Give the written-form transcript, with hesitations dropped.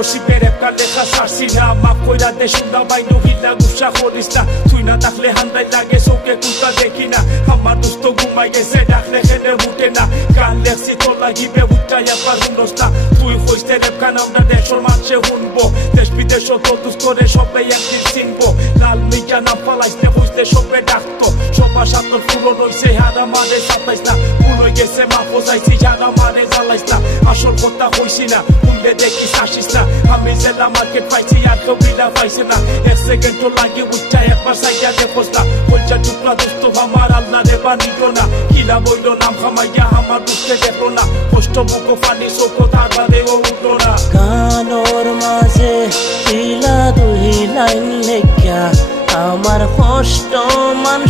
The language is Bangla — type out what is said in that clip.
করছি বেরেপ কার লেখা সারছি না মাপ কইরা দে শুননা বাইনো হিলা গুসা করিস না তুই না থাকলে হান্দাই লাগে চোখে কুতা দেখি না আমার দোস্ত ঘুমাই গেছে ডাকলে খেলে উঠে না গান লেখছি তোর লাগিবে উঠাই একবার শুনস না তুই কইতে রেপ গান আমরা দেশের মানুষে শুনবো দেশ বিদেশ দোষ করে সবাই একদিন চিনবো লাল মিয়া নাম পালাইতে বুঝতে সবে ডাকতো সবার সাথে পুরো রইছে হারা মানে সাতাইস না ভুল হয়ে গেছে মা বোঝাইছি যারা মানে জ্বালাইস না আসল কথা কইছি না শুনলে দেখিস আসিস না আমি জেলা মার্কেট পাইছি আর কেউ বিনা পাইছে না এক সেকেন্ডও লাগে উঠা একবার সাইয়া দেখোস না বলছা টুকরা দোস্ত আমার আল্লাহ রে বানিল না কিলা বইল নাম খামাইয়া আমার দুঃখে দেখো না কষ্ট মুখ পানি চোখ তার বাদেও উঠলো না গানোর মাঝে দিলা দুই লাইন লেখা আমার কষ্ট মান